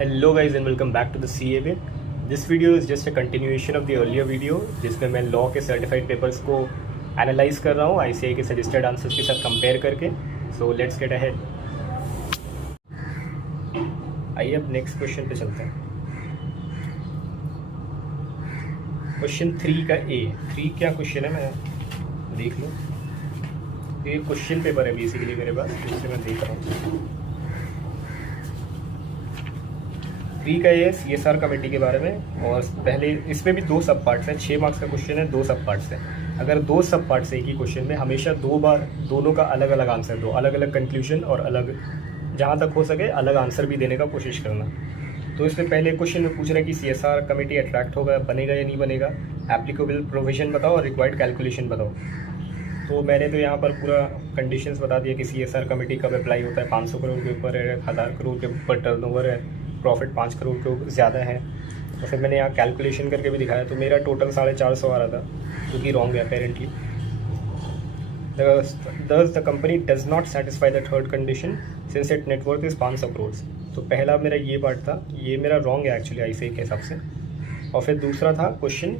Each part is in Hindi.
Hello guys and welcome back to the CA. This video is just a continuation of the earlier video जिसमें मैं लॉ के सर्टिफाइड पेपर्स को एनालाइज कर रहा हूँ ICAI के सजेस्टेड आंसर्स के साथ कंपेयर करके. So let's get ahead. आइए अब नेक्स्ट क्वेश्चन पे चलते हैं. क्वेश्चन 3 का ए. 3 क्या क्वेश्चन है मैं देख लूँ. ये क्वेश्चन पेपर है बेसिकली मेरे पास, जिससे मैं देख रहा हूँ. 3 का ये CSR कमेटी के बारे में, और पहले इसमें भी 2 सब पार्ट्स हैं. 6 मार्क्स का क्वेश्चन है, 2 सब पार्ट्स हैं. अगर 2 सब पार्ट्स एक ही क्वेश्चन में हमेशा 2 बार दोनों का अलग अलग आंसर दो, अलग अलग कंक्लूजन और अलग जहाँ तक हो सके अलग आंसर भी देने का कोशिश करना. तो इसमें पहले क्वेश्चन में पूछ रहा है कि CSR कमेटी अट्रैक्ट होगा, बनेगा या नहीं बनेगा, एप्लीकेबल प्रोविजन बताओ और रिक्वायर्ड कैलकुलेशन बताओ. तो मैंने तो यहाँ पर पूरा कंडीशंस बता दिया कि CSR कमेटी कब अप्लाई होता है. 500 करोड़ के ऊपर है, 1000 करोड़ के ऊपर टर्नओवर है, प्रॉफिट 5 करोड़ के ज़्यादा है. और फिर मैंने यहाँ कैलकुलेशन करके भी दिखाया. तो मेरा टोटल 450 आ रहा था, जो कि रॉन्ग है apparently. Thus the company does not satisfy the third condition since its net worth is 500 crore. तो पहला मेरा ये पार्ट था, ये मेरा रॉन्ग है एक्चुअली ICAI के हिसाब से. और फिर दूसरा था क्वेश्चन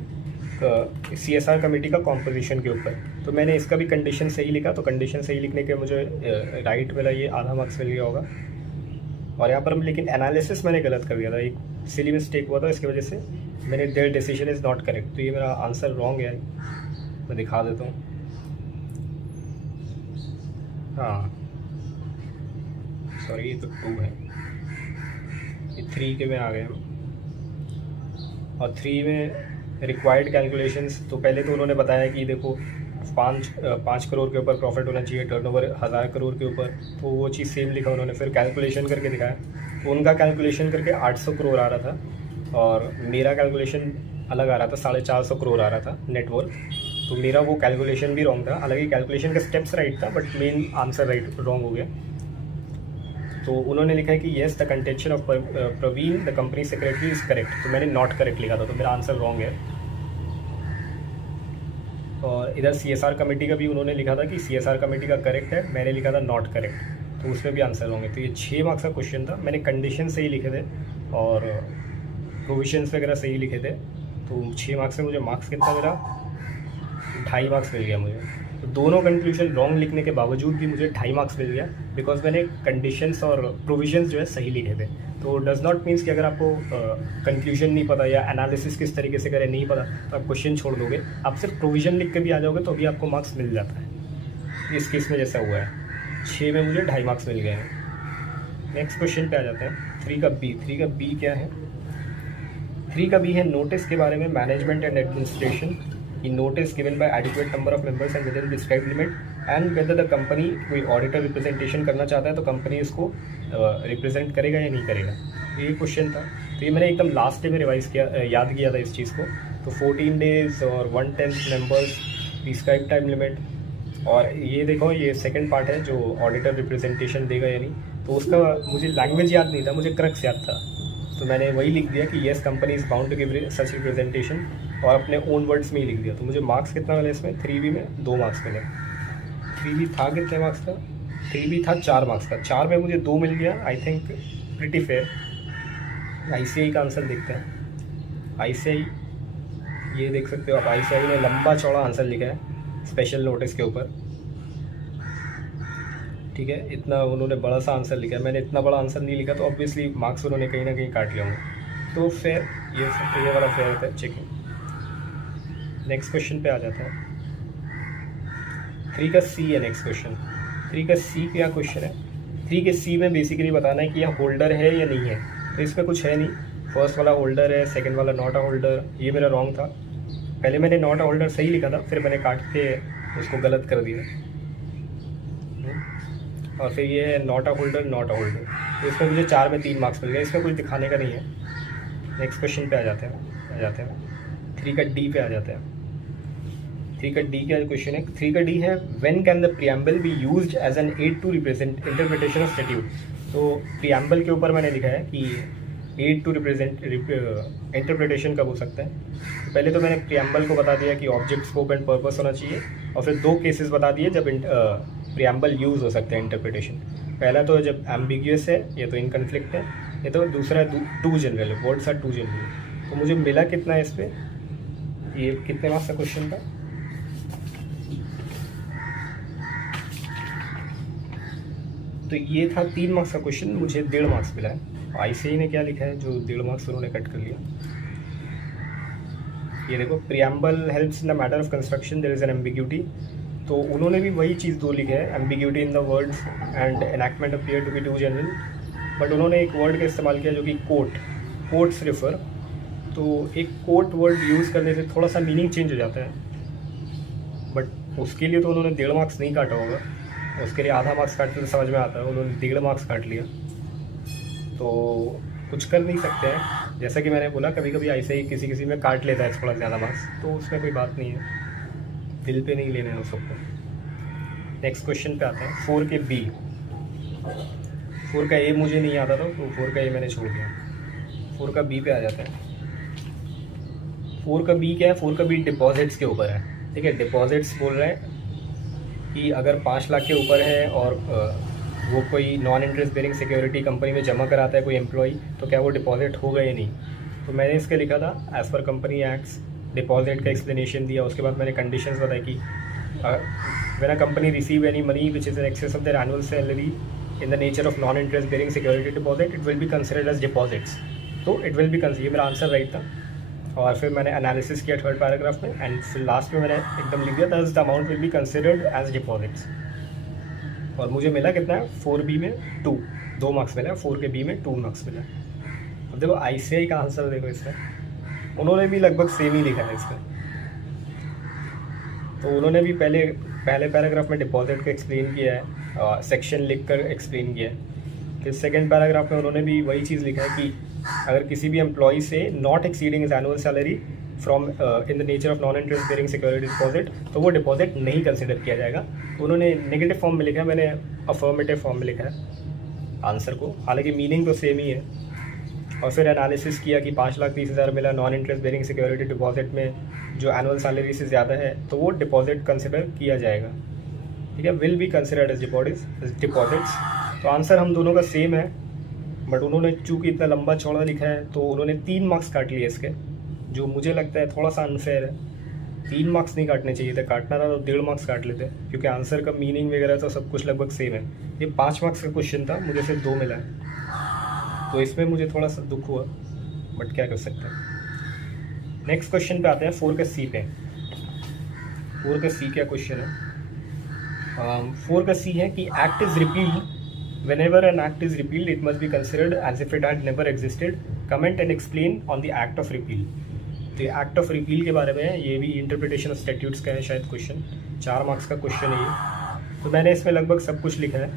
CSR कमेटी का कॉम्पोजिशन के ऊपर. तो मैंने इसका भी कंडीशन सही लिखा. तो कंडीशन सही लिखने के मुझे राइट वाला ये आधा मार्क्स मिल गया होगा. और यहाँ पर लेकिन एनालिसिस मैंने गलत कर दिया था, एक सिली मिस्टेक हुआ था, इसकी वजह से मैंने there decision is not correct. तो ये मेरा आंसर रॉन्ग है. मैं दिखा देता हूँ. हाँ सॉरी, ये तो 2 है, ये 3 के में आ गए हम. और 3 में रिक्वायर्ड कैलकुलेशंस. तो पहले तो उन्होंने बताया कि देखो 5 करोड़ के ऊपर प्रॉफिट होना चाहिए, टर्नओवर 1000 करोड़ के ऊपर. तो वो चीज़ सेम लिखा उन्होंने. फिर कैलकुलेशन करके दिखाया, तो उनका कैलकुलेशन करके 800 करोड़ आ रहा था और मेरा कैलकुलेशन अलग आ रहा था, 450 करोड़ आ रहा था नेटवर्क. तो मेरा वो कैलकुलेशन भी रॉन्ग था. हालांकि कैलकुलेशन का स्टेप्स राइट था, बट मेन आंसर रॉन्ग हो गया. तो उन्होंने लिखा है कि yes the contention of Praveen the company secretary is correct. तो मैंने नॉट करेक्ट लिखा था, तो मेरा आंसर रॉन्ग है. और इधर CSR कमेटी का भी उन्होंने लिखा था कि CSR कमेटी का करेक्ट है, मैंने लिखा था नॉट करेक्ट. तो उसमें भी आंसर रॉन्ग है. तो ये 6 मार्क्स का क्वेश्चन था. मैंने कंडीशन सही लिखे थे और प्रोविजंस वगैरह सही लिखे थे. तो 6 मार्क्स से मुझे मार्क्स कितना मेरा 2.5 मार्क्स मिल गया मुझे. तो दोनों कंक्लूजन रॉन्ग लिखने के बावजूद भी मुझे 2.5 मार्क्स मिल गया, बिकॉज मैंने कंडीशंस और प्रोविजंस जो है सही लिखे थे. तो डज़ नॉट मीन्स कि अगर आपको कंक्लूजन नहीं पता या एनालिसिस किस तरीके से करें नहीं पता तो आप क्वेश्चन छोड़ दोगे. आप सिर्फ प्रोविजन लिख के भी आ जाओगे तो भी आपको मार्क्स मिल जाता है. इस केस में जैसा हुआ है. 6 में मुझे 2.5 मार्क्स मिल गए हैं. नेक्स्ट क्वेश्चन पे आ जाते हैं. 3 का बी. 3 का बी क्या है? 3 का बी है नोटिस के बारे में. मैनेजमेंट एंड एडमिनिस्ट्रेशन की notice given by adequate number of members and with in described limit and whether the company कोई ऑडिटर रिप्रेजेंटेशन करना चाहता है तो कंपनी इसको रिप्रेजेंट करेगा या नहीं करेगा. ये क्वेश्चन था. तो ये मैंने एकदम लास्ट डे में रिवाइज किया, याद किया था इस चीज़ को. तो 14 डेज और 1/10 मेंबर्स, डिस्क्राइब टाइम लिमिट. और ये देखो, ये सेकंड पार्ट है जो ऑडिटर रिप्रेजेंटेशन देगा या नहीं. तो उसका मुझे लैंग्वेज याद नहीं था, मुझे क्रक्स याद था. तो मैंने वही लिख दिया कि yes company is bound to give such representation, और अपने ओन वर्ड्स में ही लिख दिया. तो मुझे मार्क्स कितना मिला इसमें? 3B में 2 मार्क्स मिले. 3B था कितने मार्क्स का? 3B था 4 मार्क्स का. 4 में मुझे 2 मिल गया. I think pretty fair. ICAI का आंसर देखते हैं. ICAI ये देख सकते हो आप. ICAI ने लंबा चौड़ा आंसर लिखा है स्पेशल नोटिस के ऊपर. ठीक है, इतना उन्होंने बड़ा सा आंसर लिखा है. मैंने इतना बड़ा आंसर नहीं लिखा, तो ऑब्वियसली मार्क्स उन्होंने कहीं ना कहीं काट लिया होंगे. तो फेयर, ये वाला फेयर होता है. चेकिंग. नेक्स्ट क्वेश्चन पे आ जाता है. 3 का C है नेक्स्ट क्वेश्चन. 3 का C क्या क्वेश्चन है? 3 के C में बेसिकली बताना है कि यह होल्डर है या नहीं है. तो इसमें कुछ है नहीं. फर्स्ट वाला होल्डर है, सेकंड वाला नॉट अ होल्डर. ये मेरा रॉन्ग था. पहले मैंने नॉट अ होल्डर सही लिखा था, फिर मैंने काट के उसको गलत कर दिया. और फिर ये है not a holder, not a holder. तो इसमें मुझे 4 में 3 मार्क्स मिल गए. इसमें कुछ दिखाने का नहीं है. नेक्स्ट क्वेश्चन पे आ जाते हैं. 3 का D पे आ जाते हैं. 3 का D क्या क्वेश्चन है? 3 का D है when can the preamble be used as an aid to represent interpretation of statute. तो प्रीएम्बल के ऊपर मैंने लिखा है कि एड टू रिप्रेजेंट इंटरप्रिटेशन कब हो सकता है. तो पहले तो मैंने प्रीएम्बल को बता दिया कि ऑब्जेक्ट, स्कोप एंड पर्पस होना चाहिए. और फिर 2 केसेस बता दिए जब प्रीएम्बल यूज़ हो सकता है इंटरप्रिटेशन. पहला तो जब एम्बिग्यूअस है या तो इन कन्फ्लिक्ट है, ये तो दूसरा है, टू जनरल है, वर्ड्स आर टू जनरल। तो मुझे मिला कितना है इस पर, ये कितने मार्क्स का क्वेश्चन था? तो ये था 3 मार्क्स का क्वेश्चन, मुझे 1.5 मार्क्स मिला है। आईसीआई ने क्या लिखा है जो 1.5 मार्क्स उन्होंने कट कर लिया, ये देखो, preamble helps in the matter of construction there is an ambiguity. तो उन्होंने भी वही चीज़ 2 लिखे है, ambiguity in the words and enactment appear to be too general, but उन्होंने एक वर्ड का इस्तेमाल किया जो कि कोट्स रेफर। तो एक कोट वर्ड यूज़ करने से थोड़ा सा मीनिंग चेंज हो जाता है, बट उसके लिए तो उन्होंने 1.5 मार्क्स नहीं काटा होगा, उसके लिए आधा मार्क्स काटते तो समझ में आता है, उन्होंने 1.5 मार्क्स काट लिया। तो कुछ कर नहीं सकते हैं, जैसा कि मैंने बोला कभी कभी ऐसे ही किसी में काट लेता है थोड़ा ज़्यादा मार्क्स, तो उसमें कोई बात नहीं है, दिल पे नहीं लेने हैं उस सबको। नेक्स्ट क्वेश्चन पे आते हैं, 4 के बी। 4 का ए मुझे नहीं आता था, तो 4 का ए मैंने छोड़ दिया। 4 का बी पे आ जाते हैं। 4 का बी क्या है? 4 का बी डिपॉजिट्स के ऊपर है, ठीक है। डिपॉजिट्स बोल रहे हैं कि अगर 5 लाख के ऊपर है और वो कोई non interest bearing security company में जमा कराता है कोई एम्प्लॉई, तो क्या वो डिपॉजिट होगा या नहीं। तो मैंने इसके लिखा था as per company acts, deposit का एक्सप्लेनेशन दिया, उसके बाद मैंने कंडीशंस बताई कि when a company receive any money which is in excess of their annual salary in the nature of non interest bearing security deposit, it will be considered as deposits. तो इट विल बी कंसिडर, ये मेरा आंसर राइट था। और फिर मैंने एनालिसिस किया 3rd पैराग्राफ में, एंड फिर लास्ट में मैंने एकदम लिख दिया that the amount will be considered as deposits. और मुझे मिला कितना है? 4B में 2 मार्क्स मिला, 4 के बी में 2 मार्क्स मिला। अब देखो आईसीआई का आंसर देखो, इसमें उन्होंने भी लगभग सेम ही लिखा है इसमें। तो उन्होंने भी पहले पैराग्राफ में डिपॉजिट का एक्सप्लेन किया है, सेक्शन लिख कर एक्सप्लेन किया है। फिर 2nd पैराग्राफ में उन्होंने भी वही चीज़ लिखा है कि अगर किसी भी एम्प्लॉय से not exceeding is annual salary from in the nature of non interest bearing security deposit, तो वो डिपॉजिट नहीं कंसिडर किया जाएगा। उन्होंने नेगेटिव फॉर्म में लिखा है, मैंने अफर्मेटिव फॉर्म में लिखा है आंसर को, हालांकि मीनिंग तो सेम ही है। और फिर एनालिसिस किया कि 5,30,000 मिला non interest bearing security deposit में, जो एनुअल सैलरी से ज़्यादा है तो वो डिपॉजिट कंसिडर किया जाएगा, ठीक है, will be considered as deposits. तो आंसर हम दोनों का सेम है, बट उन्होंने चूँकि इतना लंबा चौड़ा लिखा है तो उन्होंने 3 मार्क्स काट लिए इसके, जो मुझे लगता है थोड़ा सा अनफेयर है। 3 मार्क्स नहीं काटने चाहिए थे, काटना था तो 1.5 मार्क्स काट लेते, क्योंकि आंसर का मीनिंग वगैरह तो सब कुछ लगभग सेम है। ये 5 मार्क्स का क्वेश्चन था, मुझे सिर्फ 2 मिला है, तो इसमें मुझे थोड़ा सा दुख हुआ, बट क्या कर सकते हैं। नेक्स्ट क्वेश्चन पे आते हैं, 4 का सी पे। 4 का सी क्या क्वेश्चन है? 4 का सी है कि act is repealed, whenever an act is repealed it must be considered as if it had never existed, comment and explain on the act of repeal। तो ये एक्ट ऑफ रिपील के बारे में है, ये भी इंटरप्रिटेशन ऑफ स्टैट्यूट्स का है शायद क्वेश्चन, 4 मार्क्स का क्वेश्चन है ये। तो मैंने इसमें लगभग सब कुछ लिखा है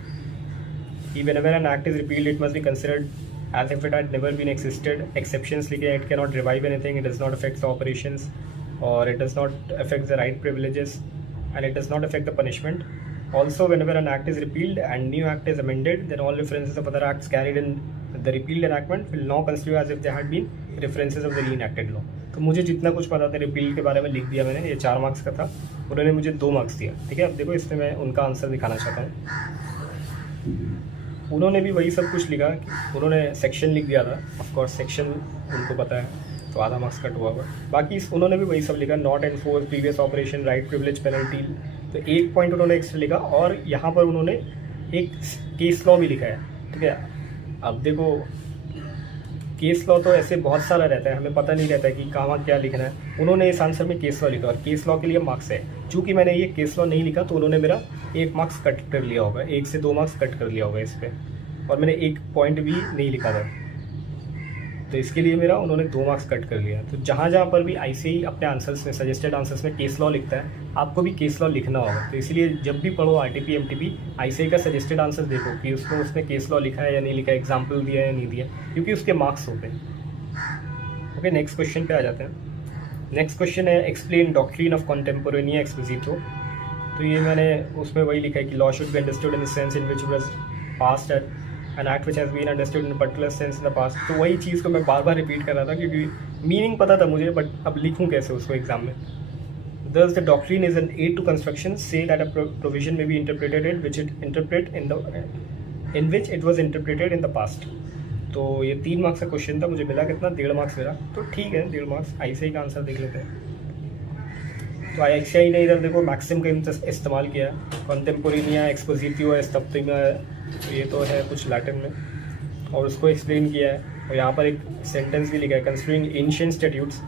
कि whenever an act is repealed it must be considered as if it had never been existed, exceptions लिखे, it cannot revive anything, it does not affect the operations, or it does not affect the right privileges, and it does not affect the punishment. Also, whenever an act is repealed and new act is amended, then all references of other acts carried in the repealed enactment will now consider as if they had been references of the reenacted law। तो मुझे जितना कुछ पता था रिपील के बारे में लिख दिया मैंने, ये 4 मार्क्स का था, उन्होंने मुझे 2 मार्क्स दिया, ठीक है। अब देखो इसमें मैं उनका आंसर दिखाना चाहता हूँ। उन्होंने भी वही सब कुछ लिखा, उन्होंने सेक्शन लिख दिया था, ऑफकोर्स सेक्शन उनको पता है, तो आधा मार्क्स कट हुआ होगा। बाकी उन्होंने भी वही सब लिखा, not enforce previous operation, right privilege penalty, तो 1 पॉइंट उन्होंने एक्स्ट्रा लिखा, और यहाँ पर उन्होंने एक केस लॉ भी लिखा है, ठीक है। अब देखो केस लॉ तो ऐसे बहुत सारा रहता है, हमें पता नहीं रहता है कि कहाँ क्या लिखना है। उन्होंने इस आंसर में केस लॉ लिखा, और केस लॉ के लिए मार्क्स है। चूँकि मैंने ये केस लॉ नहीं लिखा तो उन्होंने मेरा 1 मार्क्स कट कर लिया होगा, 1 से 2 मार्क्स कट कर लिया होगा इस पर, और मैंने 1 पॉइंट भी नहीं लिखा था, तो इसके लिए मेरा उन्होंने 2 मार्क्स कट कर लिया। तो जहाँ जहाँ पर भी आईसीआई अपने आंसर्स में, सजेस्टेड आंसर्स में केस लॉ लिखता है, आपको भी केस लॉ लिखना होगा। तो इसलिए जब भी पढ़ो आरटीपी एमटीपी, आईसीआई का सजेस्टेड आंसर देखो कि उसने केस लॉ लिखा है या नहीं लिखा है, एग्जाम्पल दिया है या नहीं दिया, क्योंकि उसके मार्क्स होते हैं। ओके, नेक्स्ट क्वेश्चन पे आ जाते हैं। नेक्स्ट क्वेश्चन है explain doctrine of contemporanea expositio. तो ये मैंने उसमें वही लिखा है कि law should be understood in the sense in which was passed at an act which has been understood in a particular sense in the past। तो वही चीज़ को मैं बार बार रिपीट कर रहा था, क्योंकि मीनिंग पता था मुझे, बट अब लिखूँ कैसे उसको एग्जाम में। Thus the doctrine is an aid to construction, say that a provision may be interpreted in which it was interpreted in the past। तो ये 3 मार्क्स का क्वेश्चन था, मुझे मिला कितना 1.5 मार्क्स मिला, तो ठीक है 1.5 मार्क्स। ICI का आंसर देख लेते हैं। तो ICI ने इधर देखो मैक्सिम का इस्तेमाल किया है, कॉन्टेम्पोरेनिया एक्सपोजिटिव है, स्तब्दिमा है, तो ये तो है कुछ लैटिन में, और उसको एक्सप्लेन किया है। और यहाँ पर एक सेंटेंस भी लिखा है, कंसिडरिंग एंशिएंट स्टैट्यूट्स,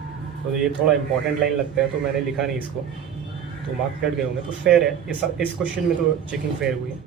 तो ये थोड़ा इंपॉर्टेंट लाइन लगता है, तो मैंने लिखा नहीं इसको, तो मार्क्स कट गए होंगे। तो फेयर है, इस क्वेश्चन में तो चेकिंग फेयर हुई है।